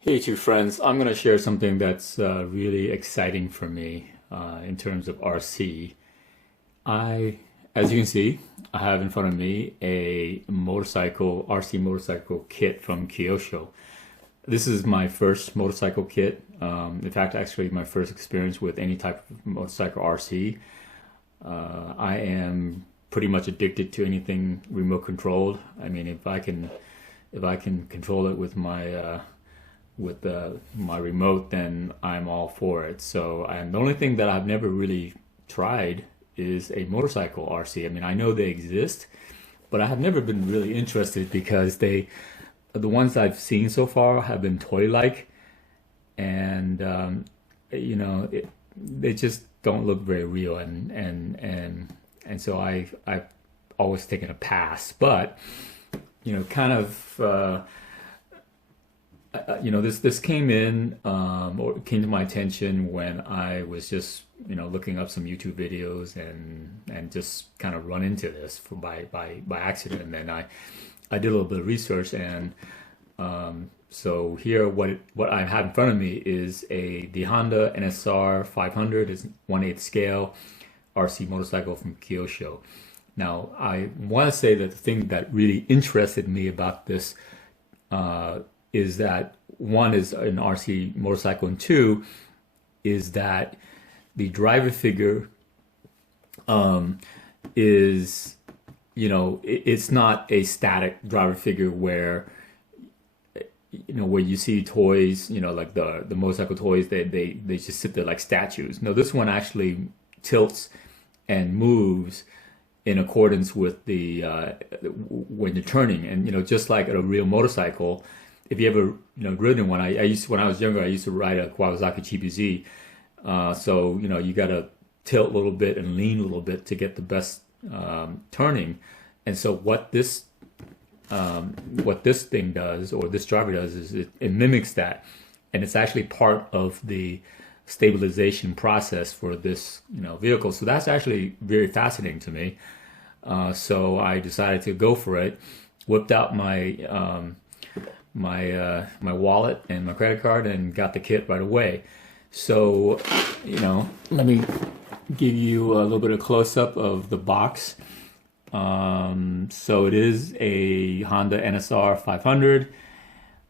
Hey, two friends. I'm going to share something that's really exciting for me in terms of RC. As you can see, I have in front of me a RC motorcycle kit from Kyosho. This is my first motorcycle kit. In fact, actually, my first experience with any type of motorcycle RC. I am pretty much addicted to anything remote controlled. I mean, if I can control it with my remote, then I'm all for it. So, and the only thing that I've never really tried is a motorcycle RC. I mean, I know they exist, but I have never been really interested because the ones I've seen so far have been toy-like, and you know, they just don't look very real, and so I've always taken a pass. But kind of. This came in or came to my attention when I was just looking up some YouTube videos and just kind of run into this by accident. And then I did a little bit of research, and so here what I have in front of me is the Honda NSR 500 is 1/8 scale RC motorcycle from Kyosho. Now I want to say that the thing that really interested me about this is that one is an RC motorcycle, and two is that the driver figure is, it's not a static driver figure where you see toys, like the motorcycle toys, they just sit there like statues. No, this one actually tilts and moves in accordance with the when you're turning, and just like a real motorcycle. If you ever ridden one, I used when I was younger, I used to ride a Kawasaki Chibi Z. So you got to tilt a little bit and lean a little bit to get the best turning. And so what this thing does, or this driver does, is it mimics that, and it's actually part of the stabilization process for this vehicle. So that's actually very fascinating to me. So I decided to go for it. Whipped out my wallet and my credit card and got the kit right away. So, let me give you a little bit of close up of the box. So it is a Honda NSR 500,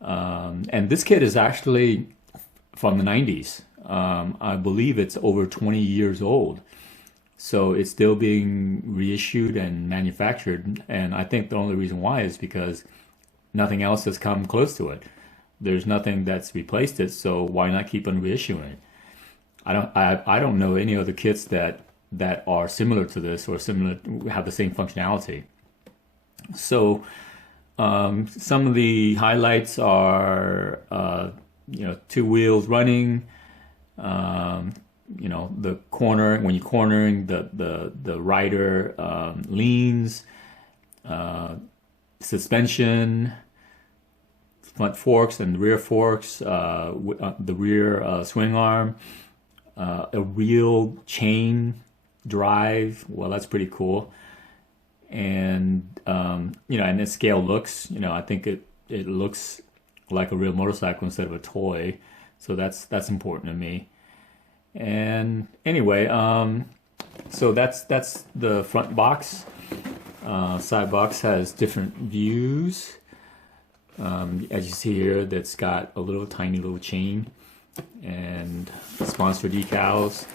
and this kit is actually from the 90s. I believe it's over 20 years old. So it's still being reissued and manufactured, and I think the only reason why is because nothing else has come close to it. There's nothing that's replaced it, so why not keep on reissuing it? I don't know any other kits that are similar to this or similar have the same functionality. So some of the highlights are two wheels running. The corner when you're cornering, the rider leans. Suspension, front forks and rear forks, the rear swing arm, a real chain drive. Well, that's pretty cool. And and the scale looks, I think it looks like a real motorcycle instead of a toy. So that's important to me. And anyway, so that's the front box. Side box has different views. As you see here, that's got a tiny little chain and sponsor decals.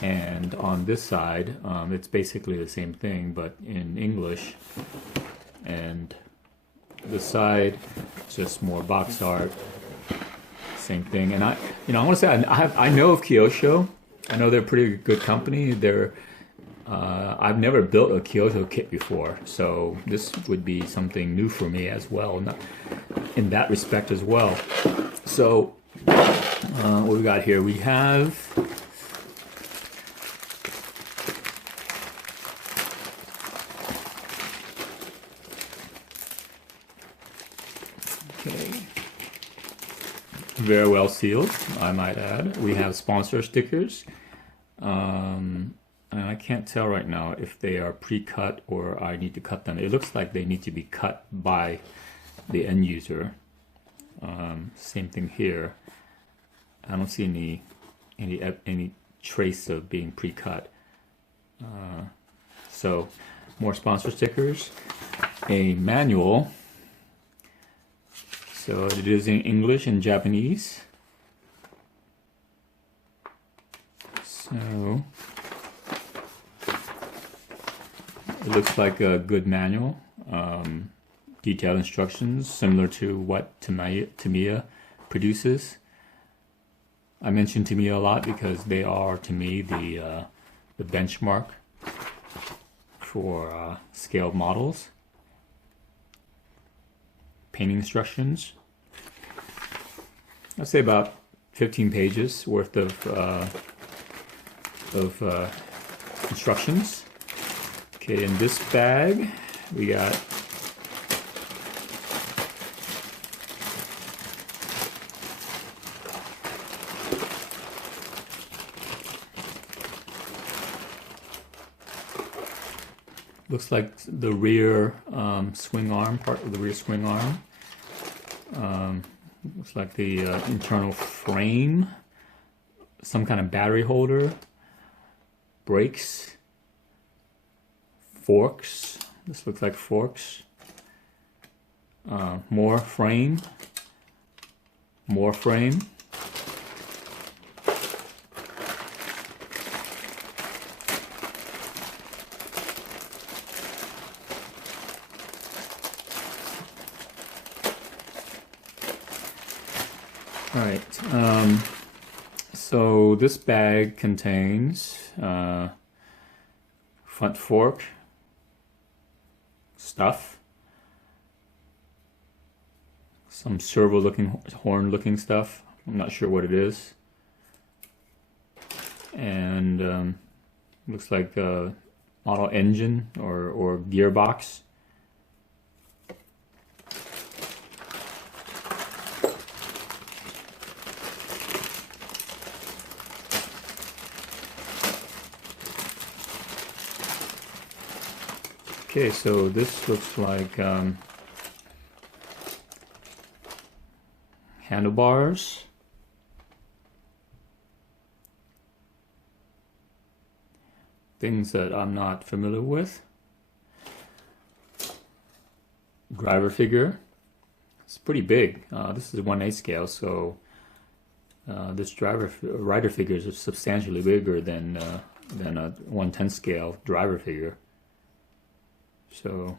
And on this side, it's basically the same thing, but in English. And this side, just more box art, same thing. And I want to say I know of Kyosho. I know they're a pretty good company. I've never built a Kyosho kit before, so this would be something new for me as well, in that respect as well. So, what we got here? We have okay, very well sealed, I might add. We have sponsor stickers. And I can't tell right now if they are pre-cut or I need to cut them. It looks like they need to be cut by the end user. Same thing here. I don't see any trace of being pre-cut. So more sponsor stickers, a manual. So it is in English and Japanese. So it looks like a good manual. Detailed instructions similar to what Tamiya produces. I mention Tamiya a lot because they are, to me, the benchmark for scaled models. Painting instructions. I'd say about 15 pages worth of instructions. Okay, in this bag we got looks like the rear swing arm, part of the rear swing arm. Looks like the internal frame, some kind of battery holder, brakes, forks. This looks like forks. More frame. More frame. All right, so this bag contains front fork stuff, some servo-looking, horn-looking stuff. I'm not sure what it is, and looks like a model engine or gearbox. Okay, so this looks like handlebars. Things that I'm not familiar with. Driver figure. It's pretty big. This is a 1/8 scale, so this rider figure is substantially bigger than a 1/10 scale driver figure. So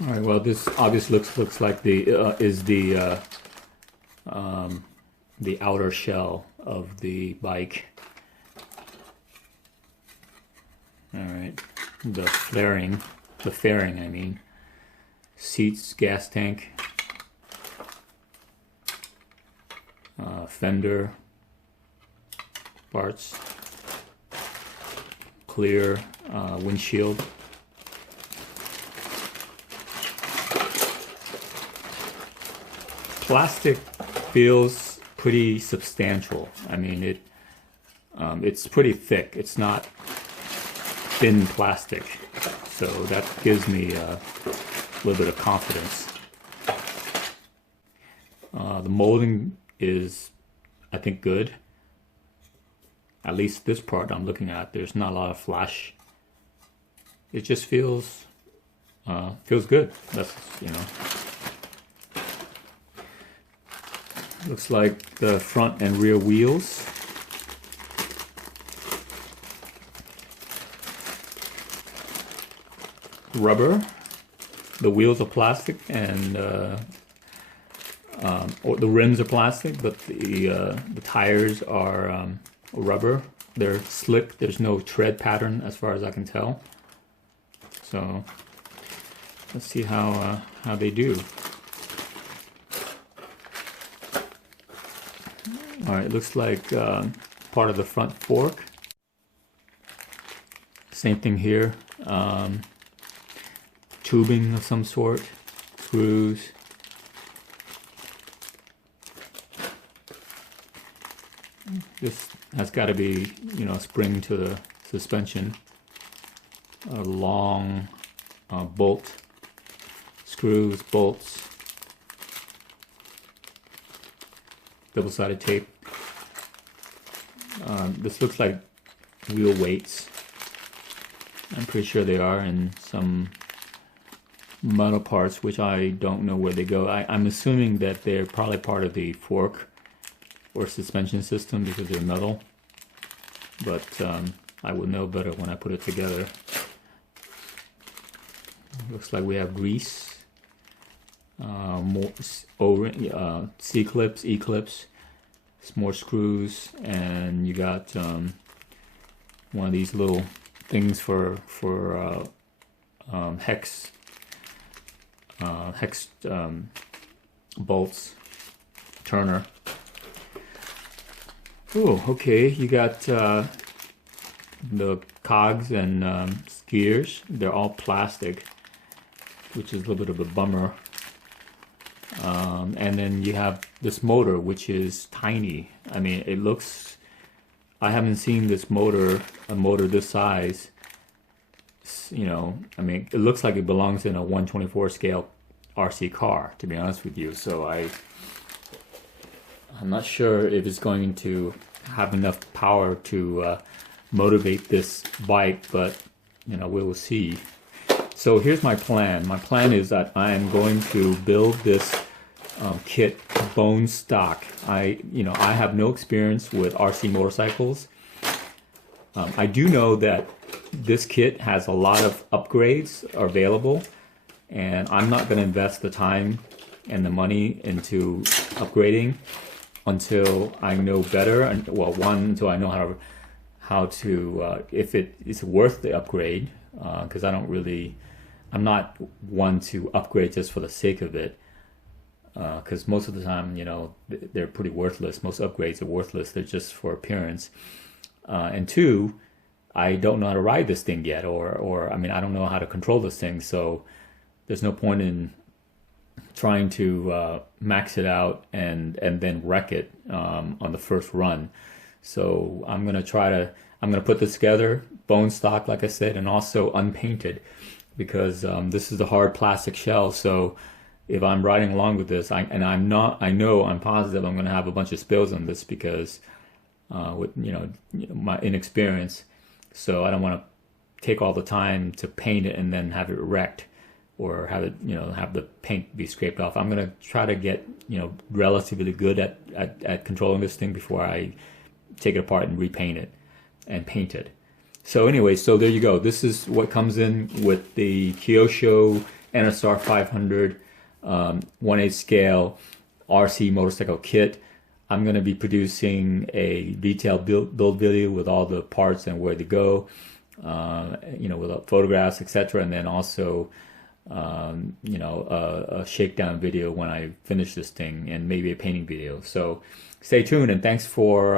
all right, well, this obviously looks like the outer shell of the bike. All right, the fairing, I mean. Seats, gas tank, fender parts, clear windshield. Plastic feels pretty substantial. I mean, it's pretty thick. It's not thin plastic, so that gives me a little bit of confidence. The molding is, I think, good. At least this part I'm looking at, there's not a lot of flash. It just feels good. That's, you know. Looks like the front and rear wheels. Rubber. The wheels are plastic, and or the rims are plastic, but the tires are rubber. They're slick. There's no tread pattern as far as I can tell. So let's see how they do. All right, it looks like part of the front fork. Same thing here. Tubing of some sort. screws. This has got to be, you know, a spring to the suspension. A long bolt, screws, bolts, double-sided tape. This looks like wheel weights. I'm pretty sure they are, and some metal parts, which I don't know where they go. I'm assuming that they're probably part of the fork or suspension system because they're metal, but I would know better when I put it together. Looks like we have grease, more O-ring, C-clips, E-clips, more screws, and you got one of these little things for hex bolts, turner. Oh, okay. You got the cogs and gears. They're all plastic, which is a little bit of a bummer. And then you have this motor, which is tiny. I mean, it looks, I haven't seen this motor, a motor this size. You know, I mean, it looks like it belongs in a 1/24 scale RC car, to be honest with you. So I'm not sure if it's going to have enough power to motivate this bike, but you know, we will see. So here's my plan. My plan is that I am going to build this kit bone stock. I have no experience with RC motorcycles. I do know that this kit has a lot of upgrades available, and I'm not going to invest the time and the money into upgrading until I know better. And well, until I know how to if it is worth the upgrade, because I'm not one to upgrade just for the sake of it, because most of the time, you know, they're pretty worthless. Most upgrades are worthless. They're just for appearance. And two, I don't know how to ride this thing yet, or I mean, I don't know how to control this thing, so there's no point in trying to max it out and then wreck it on the first run. So I'm gonna put this together, bone stock, like I said, and also unpainted, because this is the hard plastic shell. So if I'm riding along with this, I'm positive I'm gonna have a bunch of spills on this because with my inexperience. So I don't want to take all the time to paint it and then have it wrecked, or have it, have the paint be scraped off. I'm gonna try to get, relatively good at controlling this thing before I take it apart and repaint it and paint it. So anyway, so there you go. This is what comes in with the Kyosho NSR500 1/8 scale RC motorcycle kit. I'm going to be producing a detailed build video with all the parts and where to go, with photographs, etc. And then also, a shakedown video when I finish this thing, and maybe a painting video. So stay tuned, and thanks for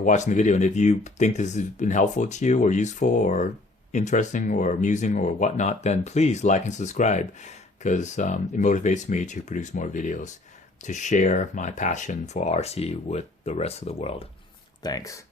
watching the video. And if you think this has been helpful to you, or useful, or interesting, or amusing, or whatnot, then please like and subscribe, because it motivates me to produce more videos, to share my passion for RC with the rest of the world. Thanks.